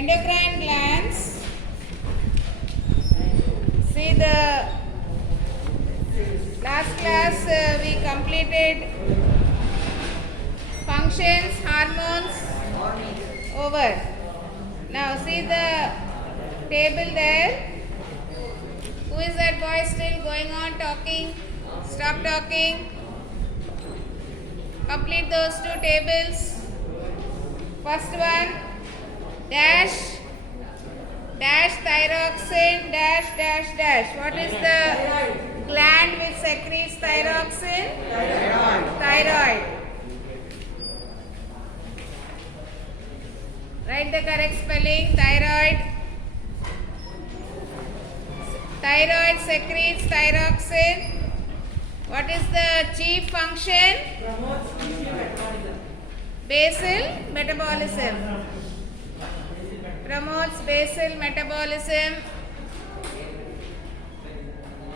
endocrine glands. See the last class we completed functions, hormones, over. Now see the table there. Who is that boy still going on talking? Stop talking. Complete those two tables. First one, dash thyroxine, dash. What is the gland which secretes thyroxine? Thyroid. Write the correct spelling. Thyroid. Thyroid secretes thyroxine. What is the chief function? Basal metabolism. Promotes basal metabolism.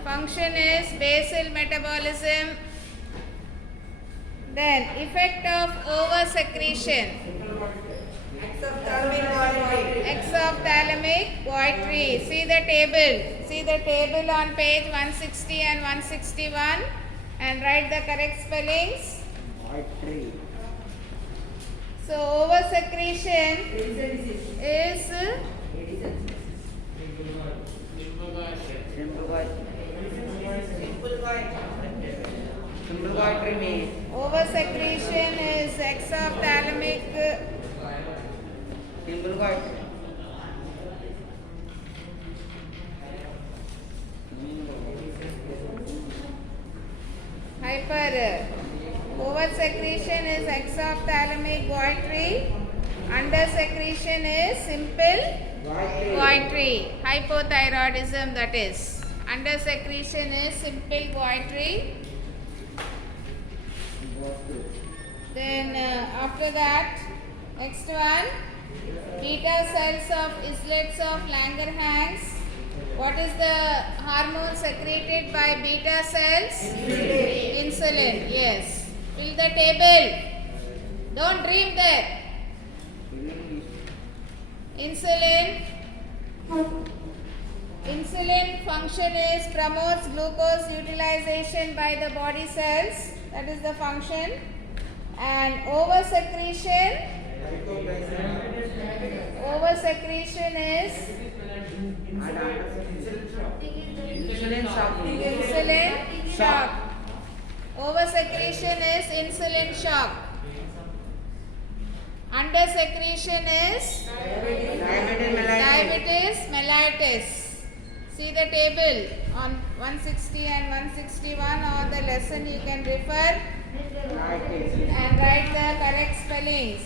Function is basal metabolism. Then effect of oversecretion. Exophthalmic goitry. See the table. See the table on page 160 and 161 and write the correct spellings. So oversecretion is oversecretion is exophthalmic oversecretion is exophthalmic goitry. Undersecretion is simple goitry. Hypothyroidism, that is. Undersecretion is simple goitry. Then after that, next one, beta cells of islets of Langerhans. What is the hormone secreted by beta cells? Insulin. Yes. Fill the table. Don't dream there. Insulin. Insulin function is promotes glucose utilization by the body cells. That is the function. And oversecretion is insulin shock. Oversecretion is insulin shock. Undersecretion is diabetes mellitus. See the table on 160 and 161 or the lesson you can refer and write the correct spellings.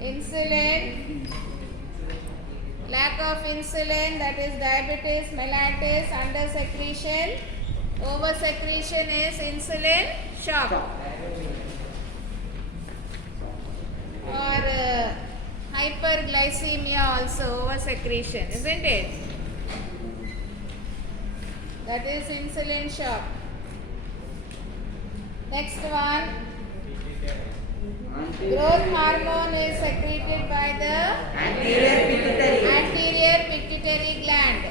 Insulin, lack of insulin, that is diabetes mellitus. Undersecretion. Oversecretion is insulin shock. Or hyperglycemia also, oversecretion, isn't it? That is insulin shock. Next one, growth hormone is secreted by the anterior pituitary gland.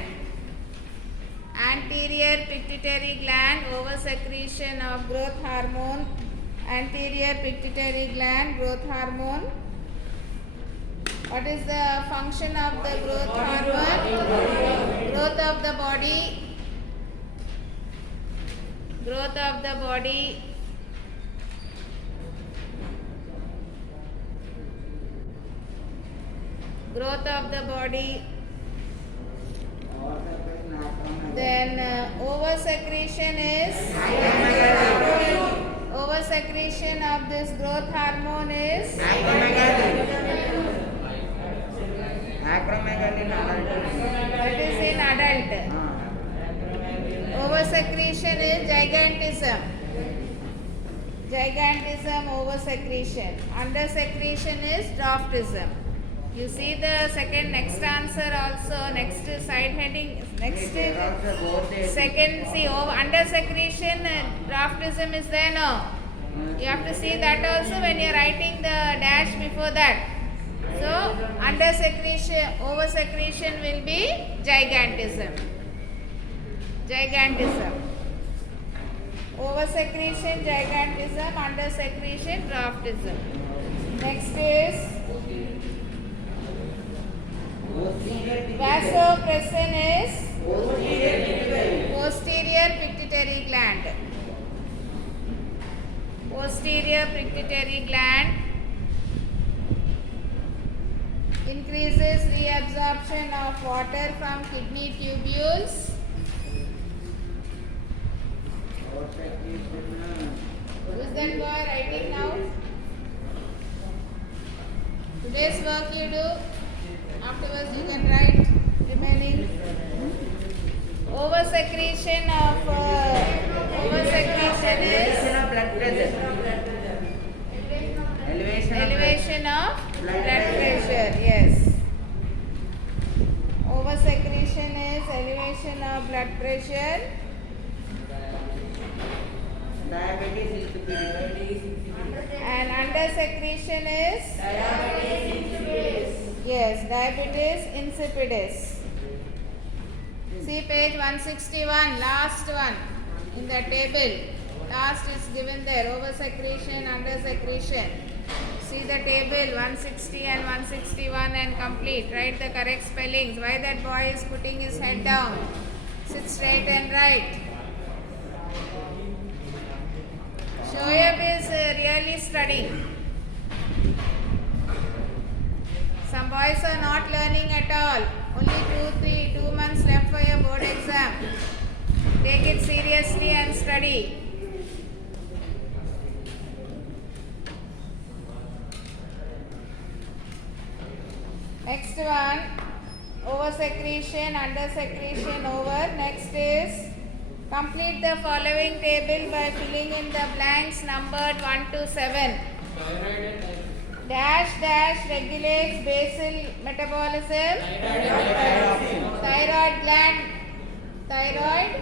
Anterior pituitary gland, oversecretion of growth hormone. Anterior pituitary gland, growth hormone. What is the function of the growth hormone? Growth of the body. Growth of the body. Growth of the body. Then oversecretion is oversecretion of this growth hormone is that is in adult. Oversecretion is gigantism. Gigantism, oversecretion. Undersecretion is dwarfism. You see the next answer also, next side heading, second, see, undersecretion, dwarfism is there, no? You have to see that also when you are writing the dash before that. So under secretion, over secretion will be gigantism. Gigantism. Over secretion, gigantism. Under secretion, draftism. Next is vasopressin is posterior pituitary gland. Posterior pituitary gland increases reabsorption of water from kidney tubules. Who's that boy writing now? Today's work you do. Afterwards you can write remaining. Oversecretion of oversecretion is elevation of blood pressure. Yes. Oversecretion is elevation of blood pressure. Diabetes. And under secretion is yes, diabetes insipidus. See page 161, last one in the table. Last is given there, over secretion, under secretion. See the table 160 and 161 and complete. Write the correct spellings. Why that boy is putting his head down? Sit straight and write. Shoaib is really studying. Some boys are not learning at all. Only 2 months left for your board exam. Take it seriously and study. Next one, over secretion, under secretion, over. Next is complete the following table by filling in the blanks numbered 1 to 7. Dash dash regulates basal metabolism. Thyroid gland. Thyroid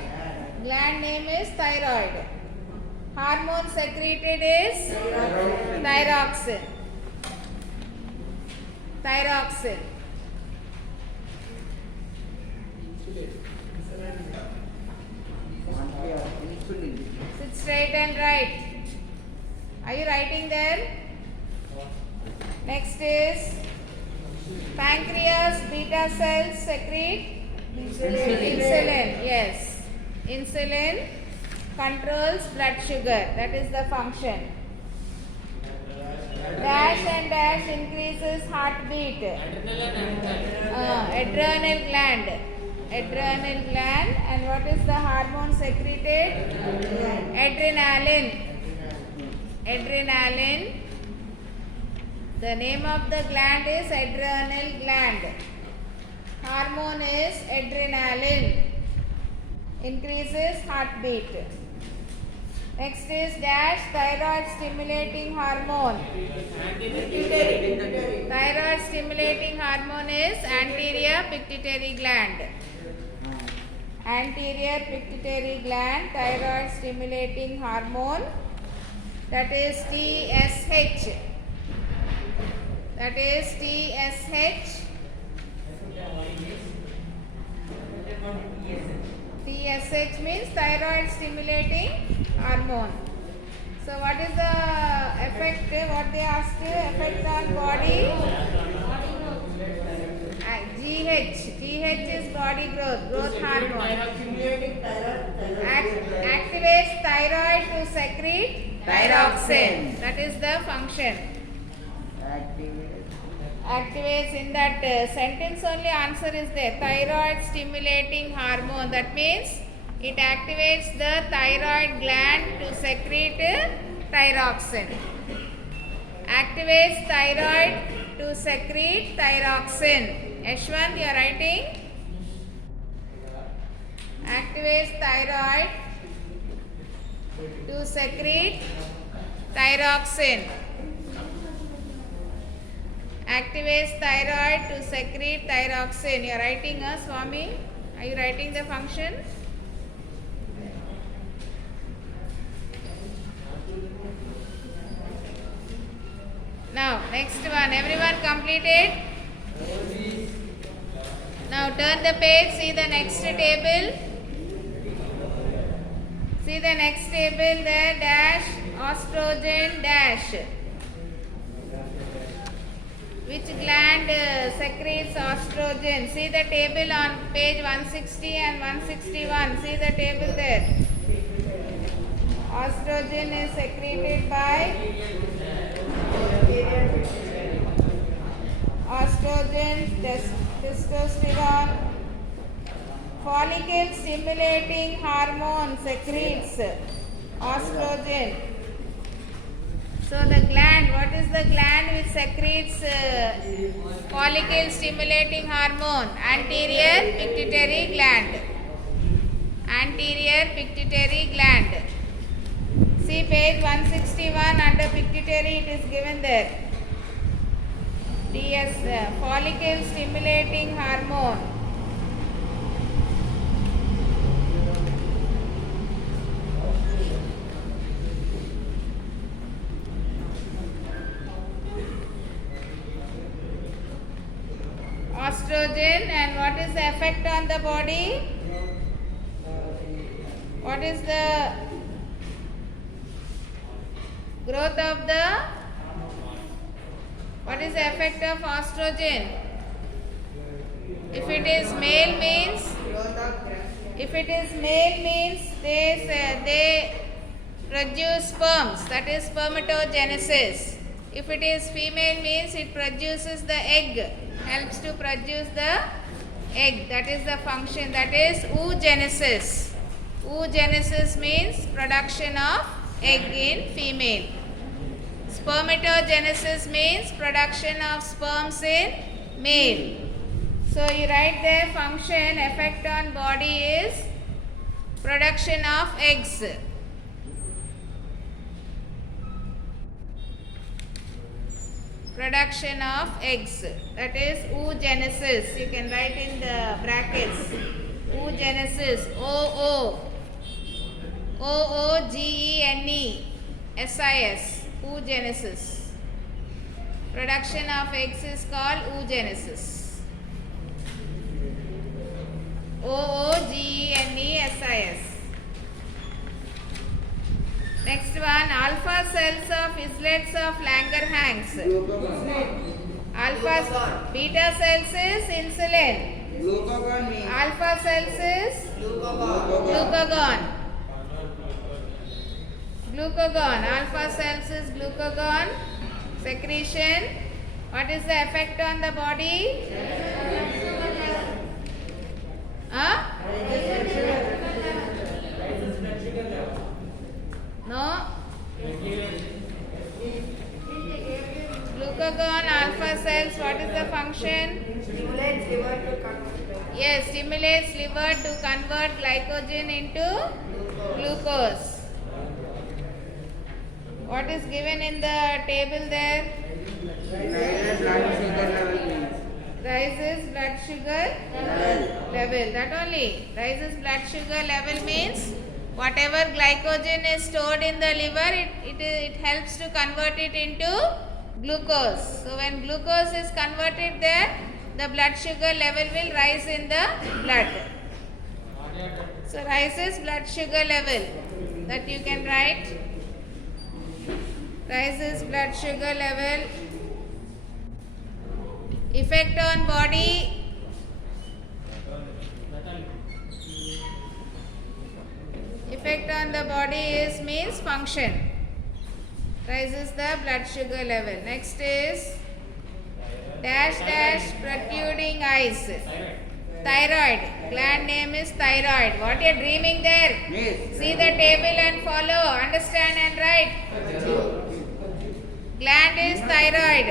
gland name is thyroid. Hormone secreted is thyroxine. Thyroxine. Sit straight and write. Are you writing there? Next is pancreas beta cells secrete insulin. Yes. Insulin controls blood sugar. That is the function. Dash and dash increases heartbeat. Adrenal gland. Adrenal gland. And what is the hormone secreted? Adrenaline. Adrenaline. The name of the gland is adrenal gland. Hormone is adrenaline. Increases heartbeat. Next is dash thyroid stimulating hormone. Thyroid stimulating hormone is anterior pituitary gland. Anterior pituitary gland, thyroid stimulating hormone. That is TSH. That is TSH. TSH means thyroid stimulating hormone. So what is the effect, what they asked, effect on body? GH is body growth hormone. Activates thyroid to secrete thyroxine. That is the function. Activates in that sentence only answer is there. Thyroid stimulating hormone. That means it activates the thyroid gland to secrete thyroxine. Activates thyroid to secrete thyroxine. Ashwant, you are writing? Activates thyroid to secrete thyroxine. Activates thyroid to secrete thyroxine. You are writing, Swami? Are you writing the function? Now, Next one. Everyone completed? Now turn the page. See the next table. See the next table there. Dash. Estrogen dash. Which gland secretes estrogen? See the table on page 160 and 161. See the table there. Estrogen is secreted by estrogen, testosterone. Follicle stimulating hormone secretes estrogen. So the gland, what is the gland which secretes follicle stimulating hormone? Anterior pituitary gland. Anterior pituitary gland. See page 161 under pituitary it is given there. DS follicle stimulating hormone. Estrogen, and what is the effect on the body? What is the growth of the, what is the effect of estrogen? If it is male means, they produce sperms, that is spermatogenesis. If it is female means it produces the egg, helps to produce the egg, that is the function, that is oogenesis. Oogenesis means production of egg in female. Spermatogenesis means production of sperms in male. So you write there function, effect on body is production of eggs. Production of eggs, that is oogenesis. You can write in the brackets. Oogenesis, OOGENESIS, oogenesis. Production of eggs is called oogenesis. OOGENESIS. Next one, alpha cells of islets of Langerhans. Alpha, beta cells is insulin. Glucagon means Alpha cells is glucagon. Glucagon. Alpha cells is glucagon secretion. What is the effect on the body? Huh? No? Glucagon alpha cells, what is the function? Stimulates liver to convert. Yes, stimulates liver to convert glycogen into glucose. What is given in the table there? Rises blood sugar Rises blood sugar level. level. That only. Rises blood sugar level means whatever glycogen is stored in the liver, it helps to convert it into glucose. So when glucose is converted there, the blood sugar level will rise in the blood. So rises blood sugar level. That you can write. Rises blood sugar level. Effect on body. Effect on the body is means function. Rises the blood sugar level. Next is dash dash protruding eyes. Thyroid. Gland name is thyroid. What you are dreaming there? Yes. See the table and follow. Understand and write. Gland is thyroid.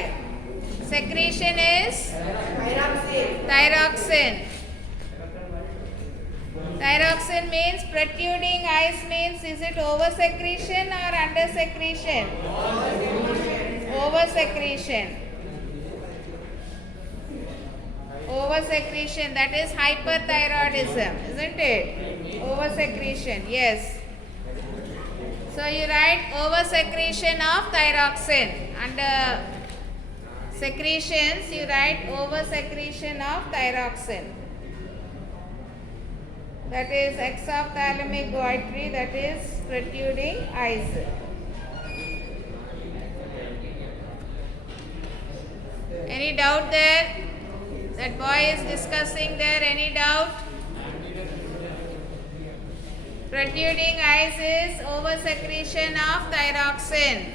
Secretion is thyroxine. Thyroxine means protruding eyes means, is it over secretion or under secretion? Over secretion. Over secretion, that is hyperthyroidism, isn't it? Over secretion, yes. So you write over secretion of thyroxine under secretions, you write over secretion of thyroxine. That is exophthalmic goitry, that is protruding eyes. Any doubt there? That boy is discussing there. Any doubt? Protruding eyes is oversecretion of thyroxine.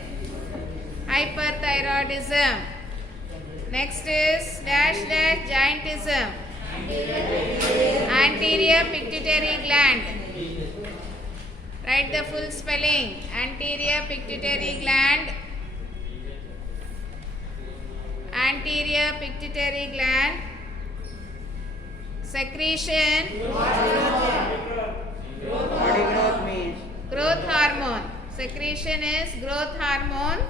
Hyperthyroidism. Next is dash dash giantism. Anterior pituitary gland. Write the full spelling. Anterior pituitary gland. Anterior pituitary gland. Secretion. Body growth means. Growth hormone. Secretion is growth hormone.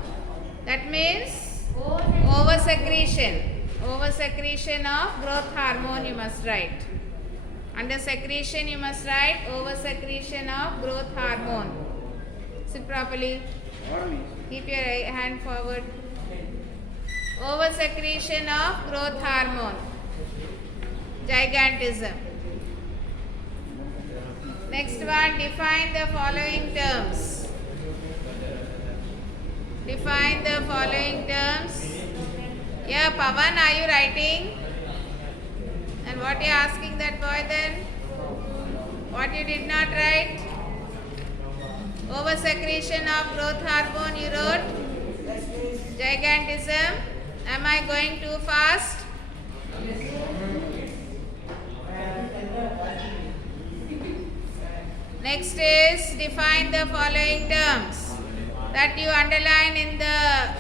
That means oversecretion. Oversecretion of growth hormone you must write. Under secretion you must write oversecretion of growth hormone. Sit properly. What means? Keep your hand forward. Oversecretion of growth hormone. Gigantism. Next one, define the following terms. Define the following terms. Yeah, Pavan, are you writing? And what are you asking that boy then? What you did not write? Oversecretion of growth hormone you wrote. Gigantism. Am I going too fast? Next is define the following terms that you underline in the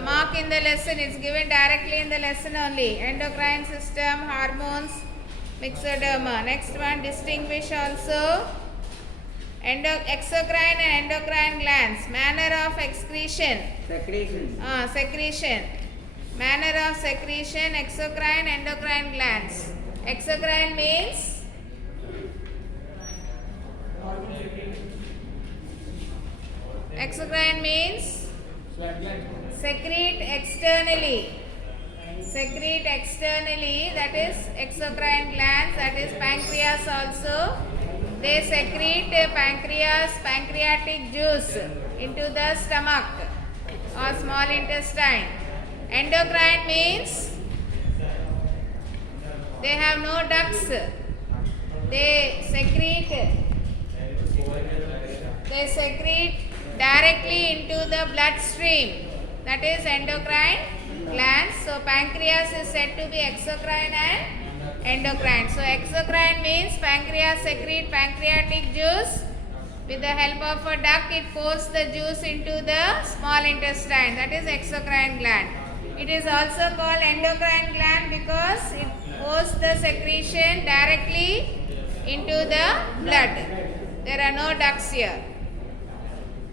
mark in the lesson. It's given directly in the lesson only. Endocrine system, hormones, myxoderma. Next one, distinguish also exocrine and endocrine glands. Manner of excretion. Secretion. Secretion. Manner of secretion, exocrine, endocrine glands. Exocrine means secrete externally. Secrete externally, that is exocrine glands, that is pancreas also. They secrete pancreatic juice into the stomach or small intestine. Endocrine means they have no ducts. They secrete directly into the bloodstream. That is endocrine glands. So pancreas is said to be exocrine and endocrine. So exocrine means pancreas secrete pancreatic juice. With the help of a duct, it pours the juice into the small intestine. That is exocrine gland. It is also called endocrine gland because it pours the secretion directly into the blood. There are no ducts here.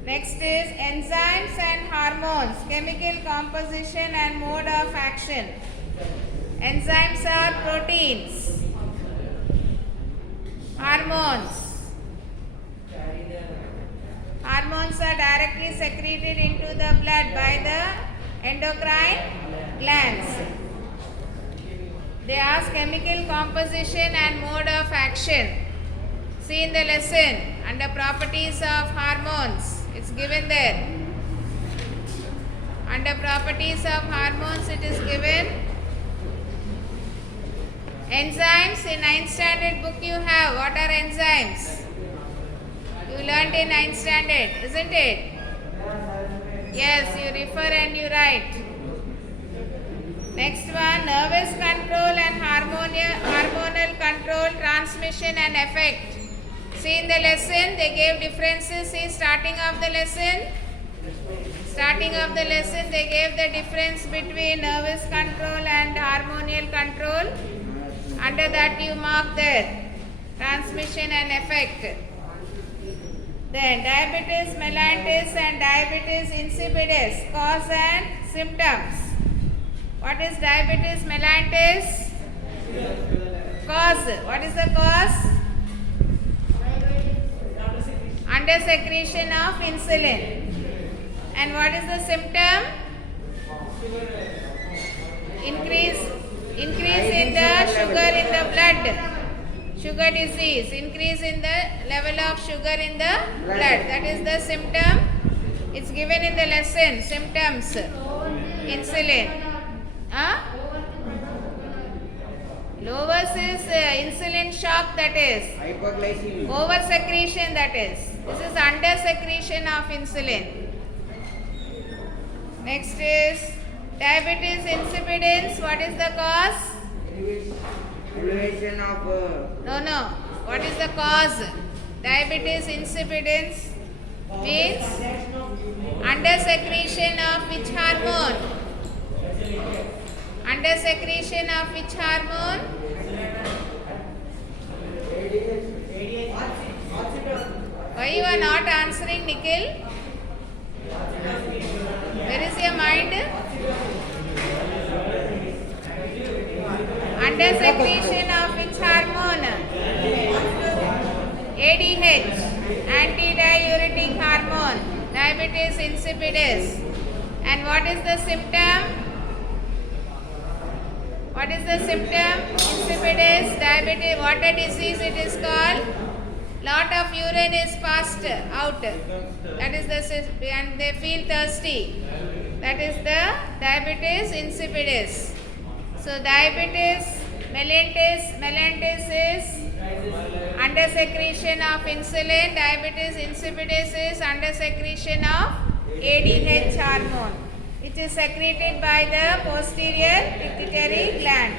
Next is enzymes and hormones, chemical composition and mode of action. Enzymes are proteins. Hormones are directly secreted into the blood by the endocrine glands. They ask chemical composition and mode of action. See in the lesson under properties of hormones. It's given there. Under properties of hormones it is given. Enzymes in 9th standard book you have. What are enzymes? You learnt in 9th standard, isn't it? Yes, you refer and you write. Next one, nervous control and hormonal control, transmission and effect. See in the lesson, they gave differences. See, starting of the lesson, they gave the difference between nervous control and hormonal control. Under that you mark there, transmission and effect. Then diabetes mellitus and diabetes insipidus, cause and symptoms. What is diabetes mellitus? Cause. What is the cause? Under secretion of insulin. And what is the symptom? Increase in the sugar in the blood. Sugar disease. Increase in the level of sugar in the blood. That is the symptom. It's given in the lesson. Symptoms. Insulin. Lowers is insulin shock, that is. Hypoglycemia. Over secretion, that is. This is under secretion of insulin. Next is diabetes insipidus. What is the cause? Elevation of No. What is the cause? Diabetes insipidus means under secretion of which hormone? Under secretion of which hormone? Why you are not answering, Nikhil? Where is your mind? Under secretion of which hormone? ADH, antidiuretic hormone, diabetes insipidus. And what is the symptom? What is the symptom? Insipidus, diabetes, water disease it is called. Lot of urine is passed out. That is the, and they feel thirsty. That is the diabetes insipidus. So diabetes mellitus is under secretion of insulin. Diabetes insipidus is under secretion of ADH hormone, which is secreted by the posterior pituitary gland.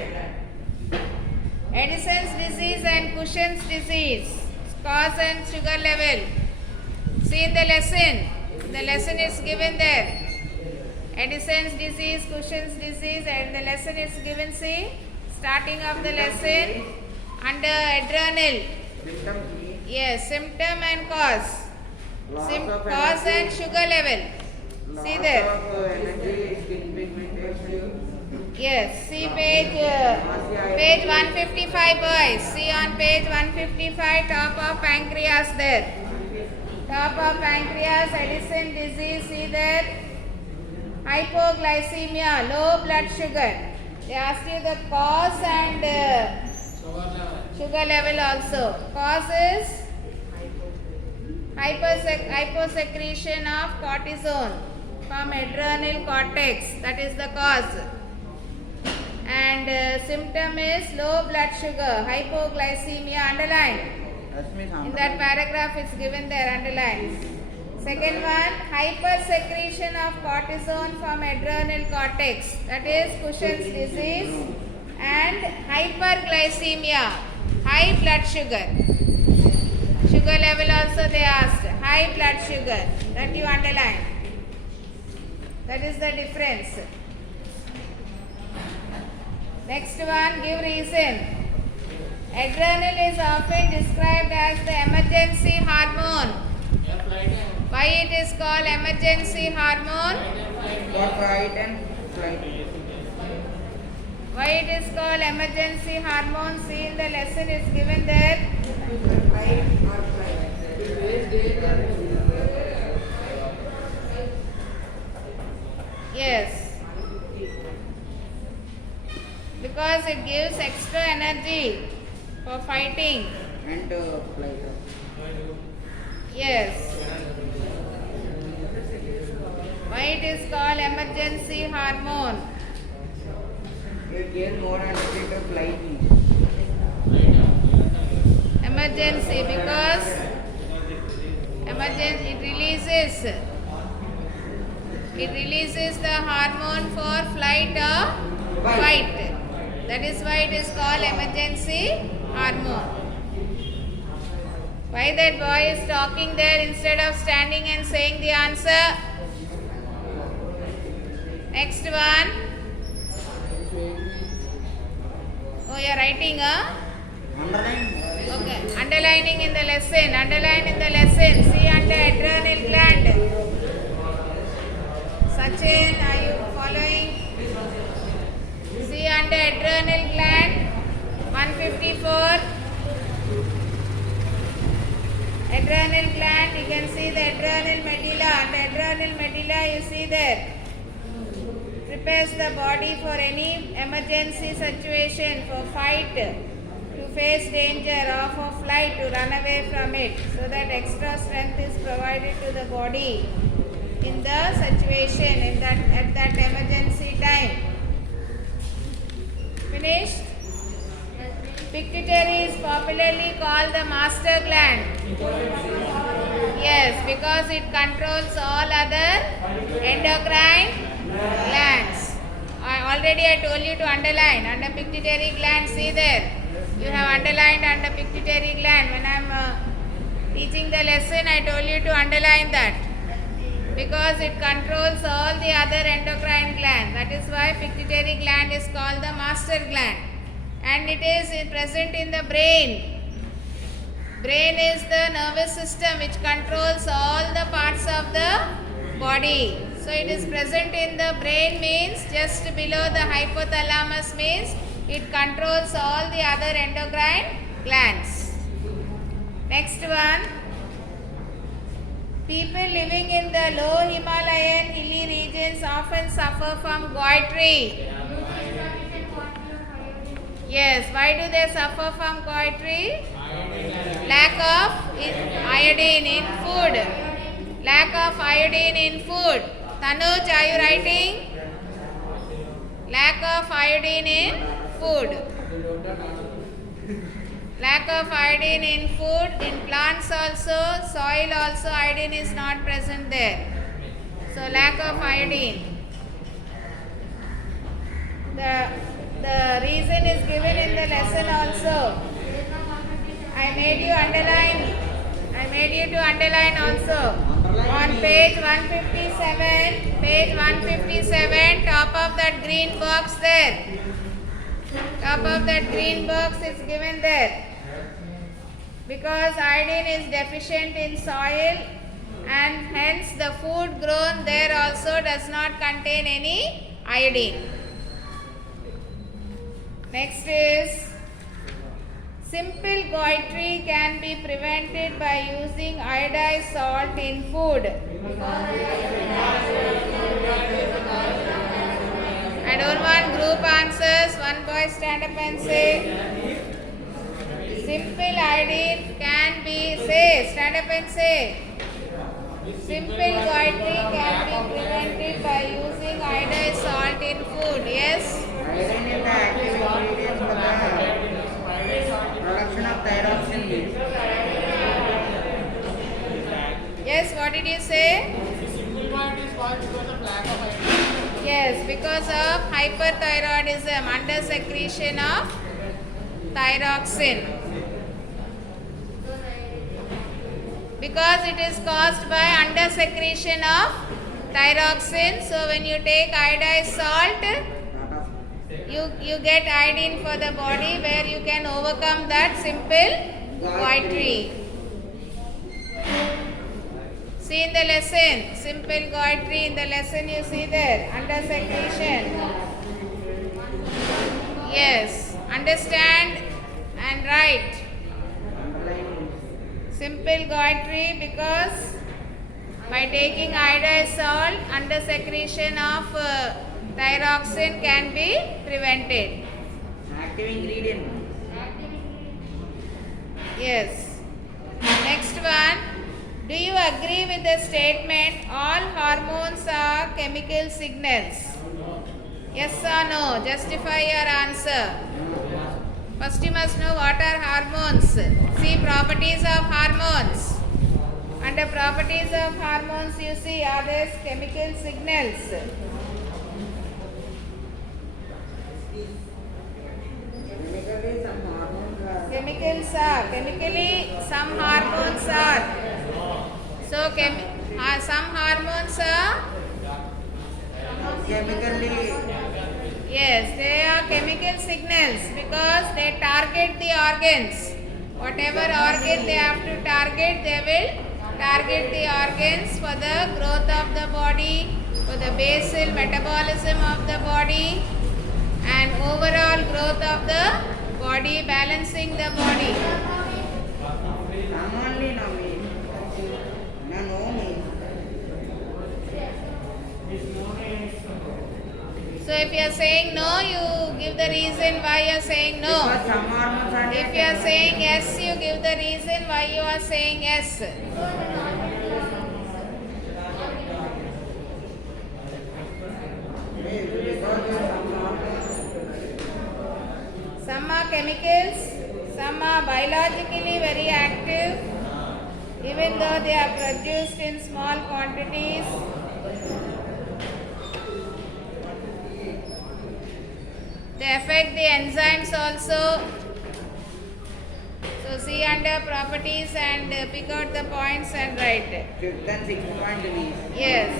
Addison's disease and Cushing's disease, cause and sugar level. See in the lesson. The lesson is given there. Addison's disease, Cushing's disease, and the lesson is given. See, starting of the lesson under adrenal. symptoms. Yes, symptom and cause. Loss of Cause energy. and sugar level. See Loss there. of energy, skin pigmentation. Yes, see page 155, boys. See on page 155, top of pancreas there. Top of pancreas, Addison disease, see there. Hypoglycemia, low blood sugar. They asked you the cause and sugar level also. Cause is hyposecretion of cortisone from adrenal cortex. That is the cause. And symptom is low blood sugar, hypoglycemia. Underline. In that paragraph it's given there, underline. Second one, hypersecretion of cortisone from adrenal cortex. That is Cushing's disease. And hyperglycemia, high blood sugar. Sugar level also they asked. High blood sugar. That you underline. That is the difference. Next one, give reason. Adrenal is often described as the emergency hormone. Why it is called emergency hormone? For fight and flight. Why it is called emergency hormone? See in the lesson is given there. Yes. Because it gives extra energy for fighting. And flight. Yes. Why it is called emergency hormone? It gives more energy to flight. Emergency because it releases the hormone for flight or fight. That is why it is called emergency hormone. Why that boy is talking there instead of standing and saying the answer? Next one. Oh, you are writing, Underline. Okay. Underlining in the lesson. Underline in the lesson. See under adrenal gland. Sachin, are you following? See under adrenal gland. 154. Adrenal gland. You can see the adrenal medulla. Under adrenal medulla, you see there. prepares the body for any emergency situation, for fight, to face danger, or for flight, to run away from it, so that extra strength is provided to the body in the situation, at that emergency time. Finished? Pituitary is popularly called the master gland. Yes, because it controls all other endocrine glands. Already I told you to underline under pituitary gland. See there, you have underlined under pituitary gland. When I am teaching the lesson, I told you to underline that, because it controls all the other endocrine glands. That is why pituitary gland is called the master gland. And it is present in the brain. Brain is the nervous system which controls all the parts of the body. So it is present in the brain, means just below the hypothalamus, means it controls all the other endocrine glands. Next one. People living in the low Himalayan hilly regions often suffer from goitre. Yes, why do they suffer from goitre? Lack of iodine in food. Lack of iodine in food. Tanuj, are you writing? Lack of iodine in food. Lack of iodine in food. In plants also, soil also, iodine is not present there. So lack of iodine. The reason is given in the lesson also. I made you to underline also. On page 157, top of that green box there. Top of that green box is given there. Because iodine is deficient in soil, and hence the food grown there also does not contain any iodine. Next is, simple goitre can be prevented by using iodized salt in food. I don't want group answers. One boy stand up and say, simple iodine can be, stand up and say, simple goitre can be prevented by using iodized salt in food. Yes? Iodine is the active ingredient for the production of thyroxine. Yes, what did you say? Simple goitre is called because of lack of iodine. Yes, because of hyperthyroidism, under secretion of thyroxine. Because it is caused by under secretion of thyroxine. So when you take iodized salt, you get iodine for the body, where you can overcome that simple goitre. See in the lesson, simple goitre in the lesson you see there, under secretion. Yes, understand and write. Simple goitre, because by taking iodized salt, under secretion of thyroxine can be prevented. Active ingredient. Yes. Next one. Do you agree with the statement all hormones are chemical signals? Yes or no? Justify your answer. First you must know what are hormones. See properties of hormones. Under properties of hormones you see are there chemical signals. Chemically some hormones are. So some hormones are, Chemically, yes, they are chemical signals because they target the organs. Whatever organ they have to target, they will target the organs for the growth of the body, for the basal metabolism of the body, and overall growth of the body, balancing the body. some only no mean. No mean. So if you are saying no, you give the reason why you are saying no. Because some hormones are If you are saying yes, you give the reason why you are saying yes. Some are chemicals, some are biologically very active, even though they are produced in small quantities. They affect the enzymes also. So see under properties and pick out the points and write. fifth and sixth point release. Yes.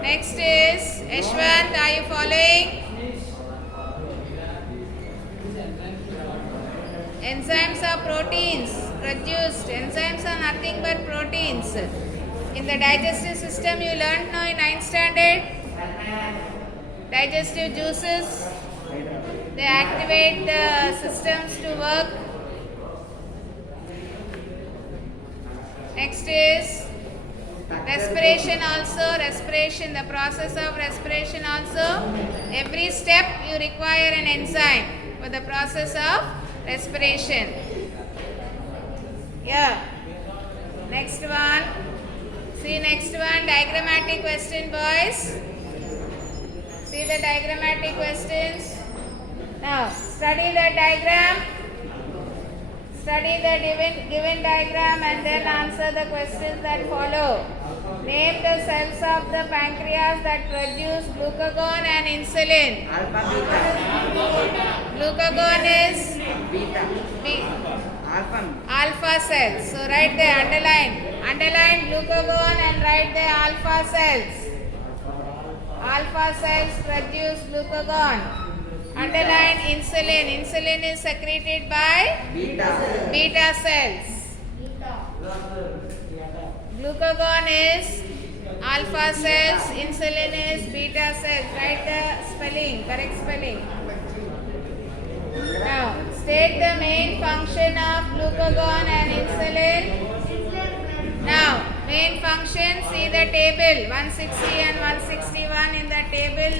Next is Ashwant, are you following? Enzymes are proteins produced. Enzymes are nothing but proteins. In the digestive system, you learned now in 9th standard. Digestive juices, they activate the systems to work. Next is respiration also. Respiration, the process of respiration also. Every step you require an enzyme for the process of respiration. Yeah. Next one. See next one, diagrammatic question, boys. See the diagrammatic questions. Now study the diagram. Study the given diagram and then answer the questions that follow. Name the cells of the pancreas that produce glucagon and insulin. Alpha, Glucagon is beta, alpha. alpha cells. So write there, underline glucagon and write there alpha cells. Alpha cells produce glucagon. Underline insulin. Insulin is secreted by beta cells. Glucagon is alpha cells, insulin is beta cells. Write the spelling, correct spelling. Now, state the main function of glucagon and insulin. Now, main function, see the table 160 and 161 in the table.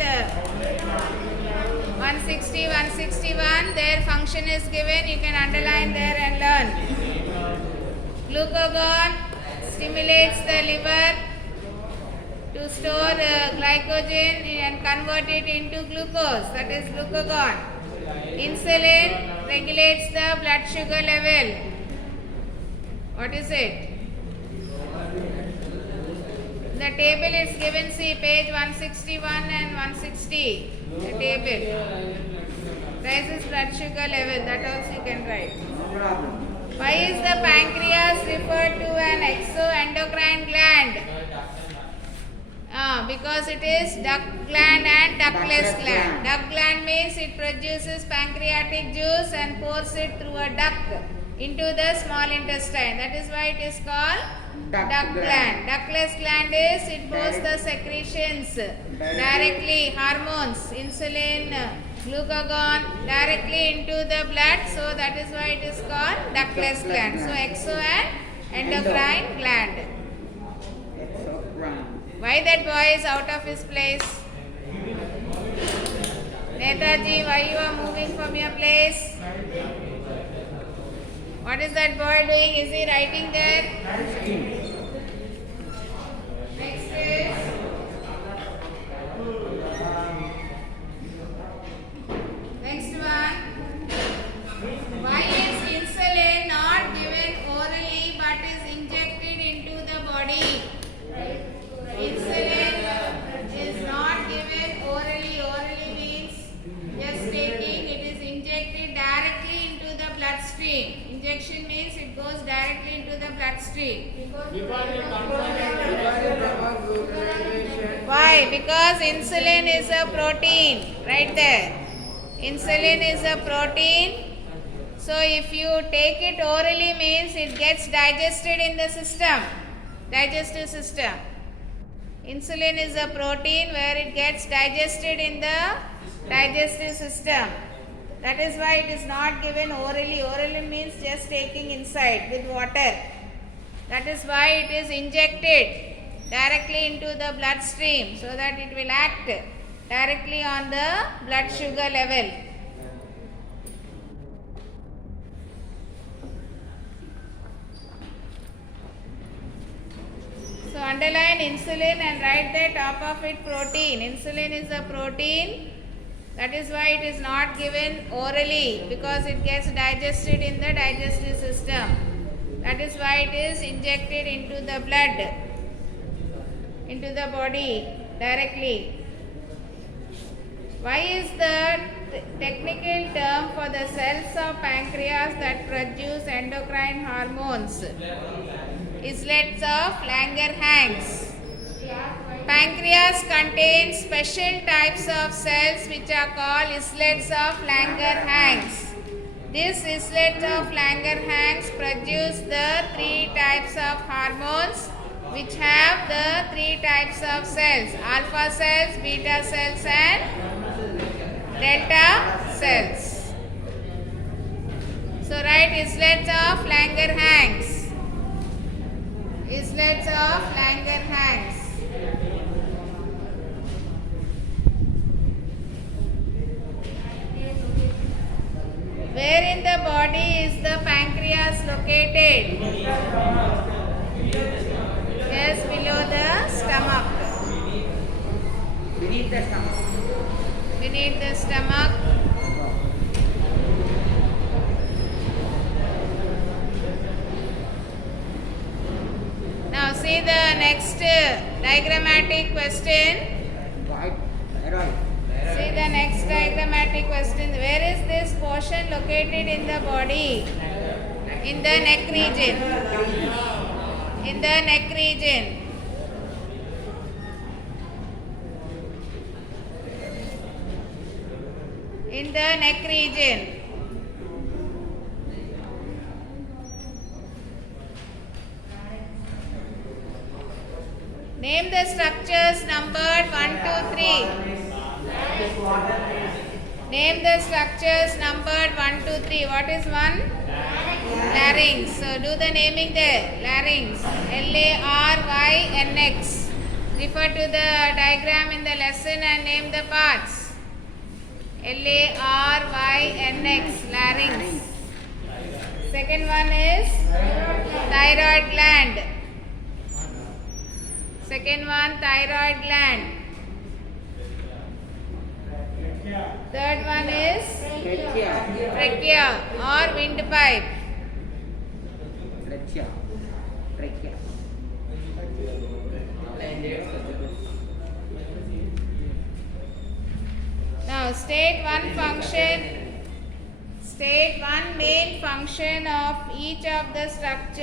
160, 161, their function is given, you can underline there and learn. Glucagon stimulates the liver to store glycogen and convert it into glucose, that is glucagon. Insulin regulates the blood sugar level. What is it? The table is given, see page 161 and 160. The table. Raises blood sugar level, that also you can write. No problem. Why is the pancreas referred to an exoendocrine gland? Because it is duct gland and ductless gland. Duct gland means it produces pancreatic juice and pours it through a duct into the small intestine. That is why it is called duct gland. Ductless gland is it pours the secretions directly, hormones, insulin, glucagon directly into the blood. So that is why it is called ductless gland. So exo and endocrine gland. Exocrine. Why that boy is out of his place? Netaji, why you are moving from your place? What is that boy doing? Is he writing there? Next is next one. Why is insulin not given orally but is injected into the body? Insulin is not given orally. Orally means just taking. It is injected directly into the bloodstream. Injection means it goes directly into the bloodstream. Why? Because insulin is a protein. Right there. Insulin is a protein. So if you take it orally means it gets digested in the system. Digestive system. Insulin is a protein where it gets digested in the digestive system. That is why it is not given orally. Orally means just taking inside with water. That is why it is injected directly into the bloodstream so that it will act directly on the blood sugar level. So underline insulin and write the top of it protein. Insulin is a protein. That is why it is not given orally, because it gets digested in the digestive system. That is why it is injected into the blood, into the body directly. Why is the technical term for the cells of pancreas that produce endocrine hormones? Islets of Langerhans. Pancreas contains special types of cells which are called islets of Langerhans. These islets of Langerhans produce the three types of hormones which have the three types of cells: alpha cells, beta cells and delta cells. So write islets of Langerhans. Islets of Langerhans. Where in the body is the pancreas located? Yes, below the stomach. Beneath the stomach. Beneath the stomach. Now see the next diagrammatic question. White thyroid. See the next diagrammatic question. Where is this portion located in the body? In the neck region. In the neck region. In the neck region. Name the structures numbered 1, 2, 3. Name the structures numbered 1, 2, 3. What is one? Larynx. So do the naming there. Larynx. Larynx. Refer to the diagram in the lesson and name the parts. Larynx. Larynx. Second one is thyroid gland. Second one, thyroid gland. Third one is trachea or windpipe. Trachea. Now state one function. State one main function of each of the structures.